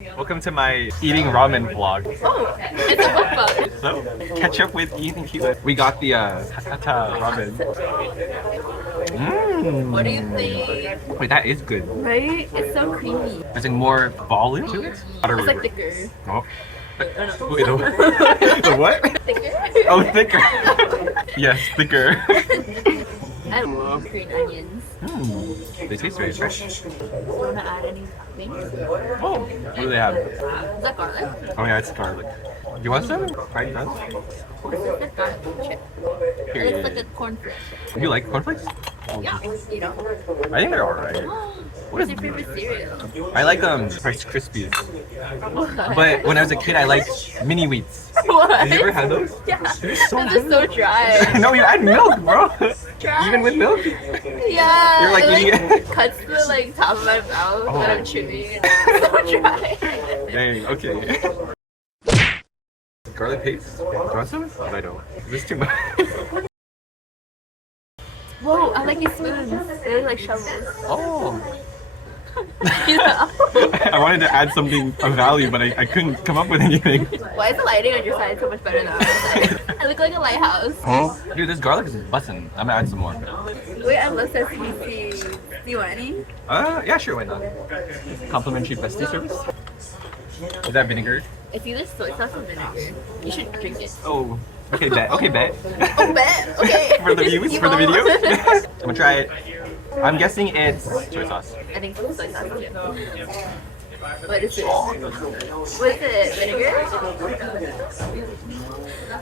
Welcome to my eating ramen vlog. Oh, it's a mukbang. So, catch up with Ethan Kaitlyn. We got the Hakata ramen. What do you think? Wait, that is good. Right? It's so creamy. There's like more volume to it. It's like thicker. Oh. Oh, Wait, no. the what? Thicker? Oh, thicker. Yes, thicker. I love green onions. They taste very fresh. Do you want to add any toppings? Oh, what do they have? Is that garlic? Oh yeah, it's garlic. You want some? Fried garlic? It's like garlic chip. It looks like a cornflake. You like cornflakes? Yeah, you know. I think they're alright. What's your favorite cereal? I like Rice Krispies. But when I was a kid, I liked mini wheats. What? Have you ever had those? Yeah. They're so They're just so dry. No, you add milk, bro. Dry. Even with milk. Yeah. You're like it eating cuts the like top of my mouth Oh. when I'm chewing. It's so dry. Dang, okay. Garlic paste? Do you want some? I don't. Is this too much? Whoa, I like these spoons. They look like shovels. Oh. You know? I wanted to add something of value, but I couldn't come up with anything. Why is the lighting on your side so much better than on my side? I look like a lighthouse. Huh? Dude, this garlic is bussin'. I'm gonna add some more. Wait, I love sesame seeds. Do you want any? Yeah, sure, why not? Complimentary Besties service? Is that vinegar? It's either soy sauce or vinegar. You should drink it. Oh, okay, bet. Okay, bet. Oh, bet. Okay. For the views, You for the won't. video. I'm gonna try it. I'm guessing it's soy sauce. I think it's soy sauce too. What is it? What is it? Vinegar?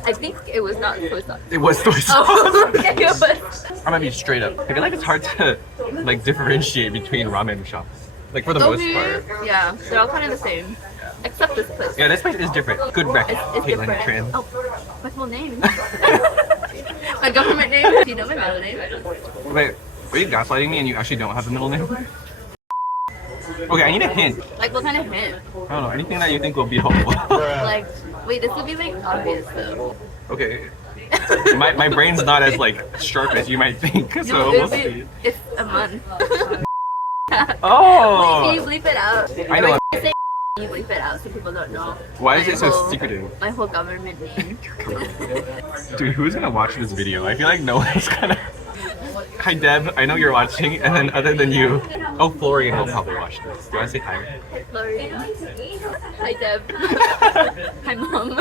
I think it was not soy sauce. It was soy sauce. Oh, okay, it was. I'm gonna be straight up. I feel like it's hard to like differentiate between ramen shops. Like for the most part. Yeah, they're all kind of the same. Except this place. Yeah, this place is different. Good rec, It's Kaitlyn different. Tran. Oh, my full name. My government name. Do you know my middle name? Wait, are you gaslighting me and you actually don't have a middle name? Okay, I need a hint. Like, what kind of hint? I don't know, anything that you think will be helpful. Like, wait, this would be like obvious though. Okay. My brain's not as like sharp as you might think, so No, we'll it'd be- see. It's a month. Oh! Wait, can you bleep it out? I know. Or you say you bleep it out so people don't know. Why is my it so whole- secretive? My whole government name. Dude, who's gonna watch this video? I feel like no one's gonna. Hi Deb, I know you're watching, and then other than you, oh Florian will probably watch this. Do you want to say hi? Florian. Hi Deb. Hi Mom.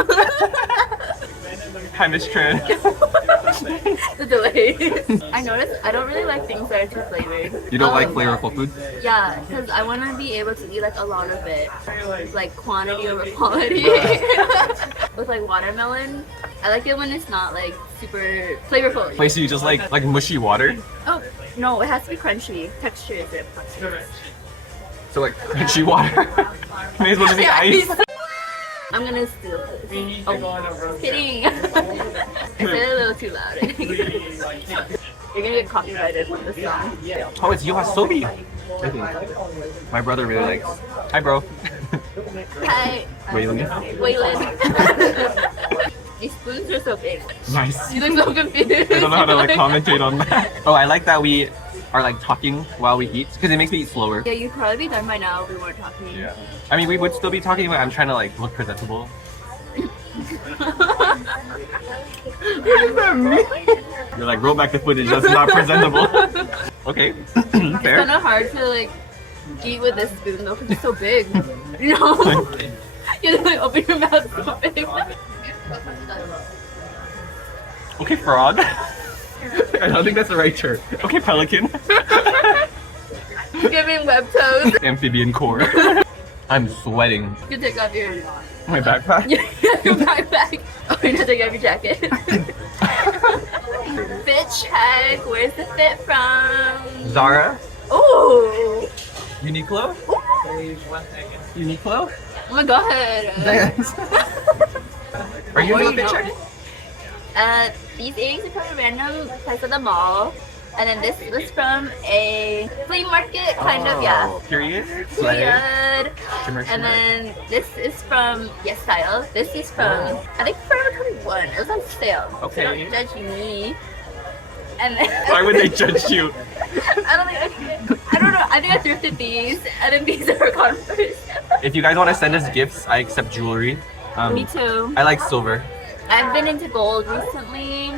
Hi Miss Tran. The delay. I noticed I don't really like things that are too flavored. You don't like flavorful food? Yeah, because I want to be able to eat like a lot of it, like quantity over quality. With like watermelon, I like it when it's not like super flavorful. Wait, so you just like mushy water? Oh no, it has to be crunchy. Texture is it. So like crunchy water? May as well just be ice. I'm gonna steal this. Oh, kidding. I said it a little too loud. I think. You're gonna get copyrighted with this song. Oh, it's Yoasobi. I think. My brother really likes. Hi, bro. Hi, Waylon. Waylon. These spoons are so big. Nice. You look so confused. I don't know how to like commentate on that. Oh, I like that we are like talking while we eat because it makes me eat slower. Yeah, you'd probably be done by now if we weren't talking. Yeah. I mean, we would still be talking, but I'm trying to like look presentable. You're like, roll back the footage, that's not presentable. Okay, It's fair. kind of hard to like eat with this spoon though because it's so big. You know? You have to like open your mouth so big. Okay, frog. I don't think that's the right term. Okay, pelican. Giving web toes. Amphibian core. I'm sweating. You take off your My backpack? your backpack. Oh, you're not taking off your jacket. Fit check. Where's the fit from? Zara? Ooh. Uniqlo? Uniqlo? Oh my god. Thanks. Are you doing a fit check? These earrings are from a random place at the mall. And then this was from a flea market, kind of, yeah. Period? Slay. Period. Shimmer, And shimmer. then this is from Yes Style. This is from, I think, Forever 21. It was on sale. Okay. So don't judge me. And then, Why would they judge you? I don't know. I think I thrifted these, and then these are Converse. If you guys want to send us gifts, I accept jewelry. Me too. I like silver I've been into gold recently.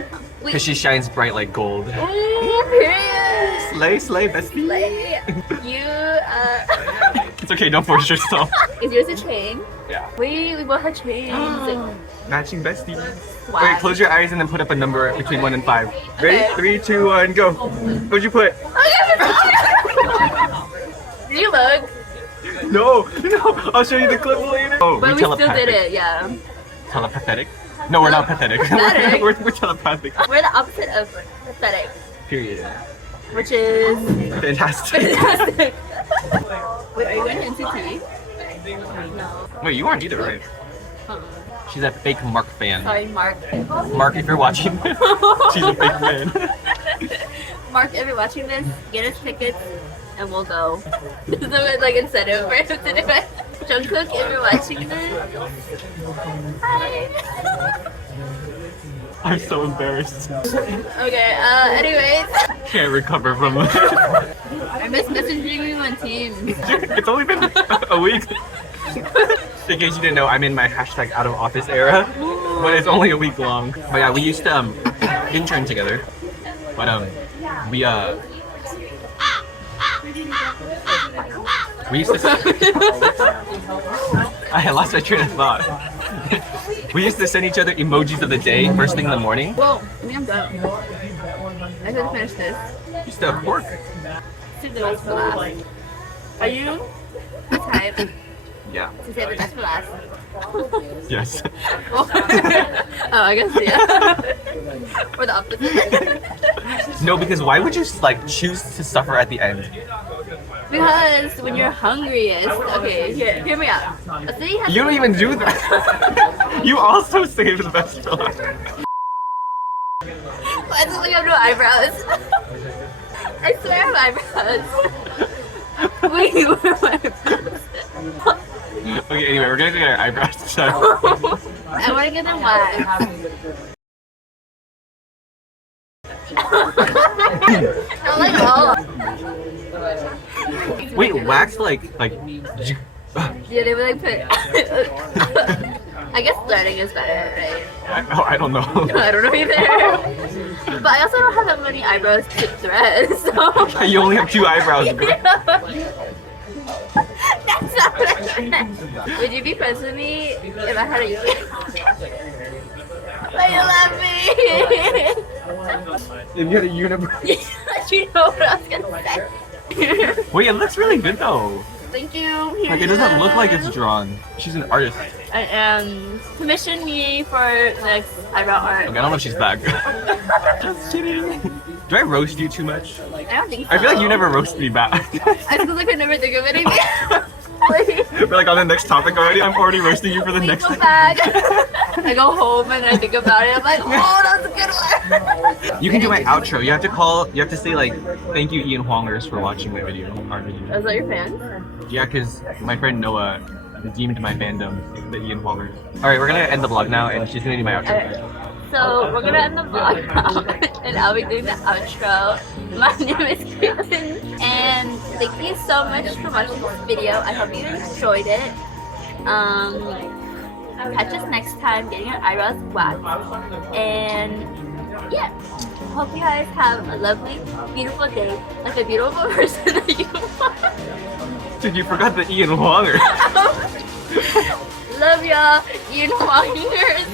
because she shines bright like gold. Period. Slay, slay, bestie. Like, It's okay, don't force yourself. is yours a chain? Yeah. We both have chains. Matching besties. Wow. Wait, close your eyes and then put up a number between 1 and 5. Ready? Okay. 3, 2, 1, go. What'd you put? Do you look? No, I'll show you the clip later. Oh, But we still did it, yeah. Telepathetic? No, we're not pathetic. Pathetic. we're telepathic. We're the opposite of pathetic, Period. which is Fantastic. fantastic. Wait, are you going to NCT? No. Wait, you aren't either, right? She's a fake Mark fan. Sorry, Mark. Mark, if you're watching, she's a fake fan. Mark, if you're watching this, get us tickets and we'll go. This is like incentive for him to do it. Jungkook, if you're watching this, hi. I'm so embarrassed. Okay, anyways. Can't recover from it. I miss messaging you on Teams. It's only been a week. In case you didn't know, I'm in my hashtag out of office era, but it's only a week long. But yeah, we used to intern together. But we used to. I lost my train of thought. We used to send each other emojis of the day first thing in the morning. Well, I mean, I'm done. I have to finish this. Used to have pork. Save the best for last. Are you the type Yeah. to save the best for last? Yes. Oh, I guess, yeah. Or the opposite. No, because why would you like choose to suffer at the end? Because when you're hungriest, okay, hear me out. Let's say you have You don't even do that. You also save the best for last. Why does it look like I have no eyebrows? I swear I have eyebrows. Wait, where are my eyebrows? Okay, anyway, we're gonna get our eyebrows done. I want to get them waxed. Not like all. Wait, wax like Yeah, they would like put. I guess learning is better, right? I don't know. I don't know either. But I also don't have that many eyebrows to thread, so. You only have 2 eyebrows, girl. That's not what I meant. Would you be friends with me if I had a Why you love me? If you had a unibrow. You know what I was gonna say. Wait, it looks really good though. Thank you. Like it doesn't look like it's drawn. She's an artist. Commission me for the next eyebrow art. Okay, I don't know if she's that good. Just kidding. Do I roast you too much? I don't think so. I feel like you never roast me back. I feel like I never think of anything. We're like on the next topic already. I'm already roasting you for the next Go thing. back. I go home and I think about it. I'm like, oh, that was a good one. You can do my outro. You have to say like, thank you Ian Hwangers for watching my video, our video. Is that your fan? Yeah, because my friend Noah redeemed my fandom, the Ian Hwangers. Alright, we're gonna end the vlog now and she's gonna do my outro. Okay. So we're gonna end the vlog now, and I'll be doing the outro. My name is Kaitlyn, and thank you so much for watching this video. I hope you enjoyed it. Catch us next time getting our eyebrows waxed, and yeah, hope you guys have a lovely, beautiful day, like a beautiful person that you are. Dude, you forgot the Ian Hwangers. Love y'all, Ian Hwangers.